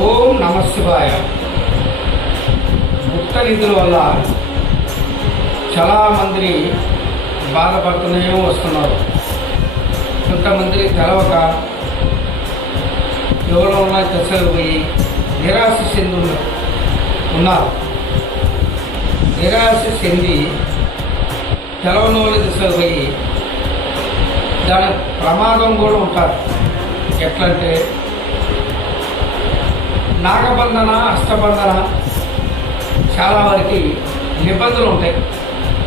ఓం నమ శివాయ. గుప్త నిధుల వల్ల చాలామంది బాధపడుతూనే వస్తున్నారు. కొంతమంది తెలవక ఎవరో ఉన్న దశలు పోయి నిరాశ చెంది ఉన్నారు. నిరాశ చెంది తెలవనోళ్ళ దశలు పోయి దాని ప్రమాదం కూడా ఉంటారు. ఎట్లంటే నాగబంధన అష్టబంధన చాలా వరకు నిబంధనలు ఉంటాయి.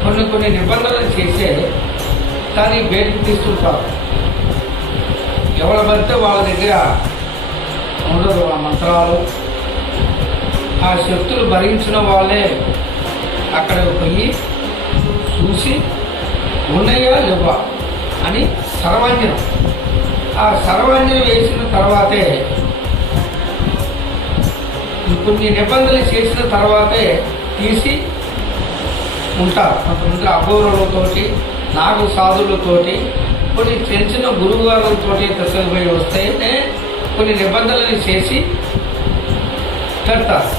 కొన్ని కొన్ని నిబంధనలు చేసే దాన్ని బయటకు తీస్తుంటారు ఎవరి పడితే వాళ్ళ దగ్గర ఉండదు ఆ మంత్రాలు. ఆ శక్తులు భరించిన వాళ్ళే అక్కడ పోయి చూసి ఉన్నాయా లేవా అని సర్వాంజనం. ఆ సర్వాంజనం వేసిన తర్వాతే కొన్ని నిబంధనలు చేసిన తర్వాతే తీసి ఉంటారు. కొంతమంది అఘోరులతోటి నాగు సాధులతోటి కొన్ని చిన్న చిన్న గురువుగారులతోటి దశలపై వస్తాయంటే కొన్ని నిబంధనలు చేసి పెడతారు.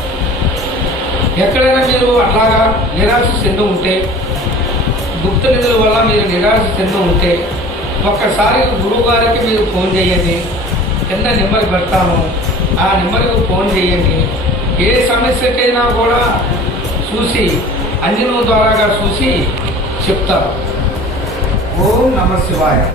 ఎక్కడైనా మీరు అట్లాగా నిరాశ చెంది ఉంటే గుప్త నిధుల వల్ల మీరు నిరాశ చెంది ఉంటే ఒక్కసారి గురువు గారికి మీరు ఫోన్ చేయండి. కింద నెంబర్ పెడతాను. ఆ నెంబర్కి ఫోన్ చేయండి. ఏ సమస్యకైనా కూడా చూసి అంజనం ద్వారాగా చూసి చెప్తారు. ఓం నమ శివాయ.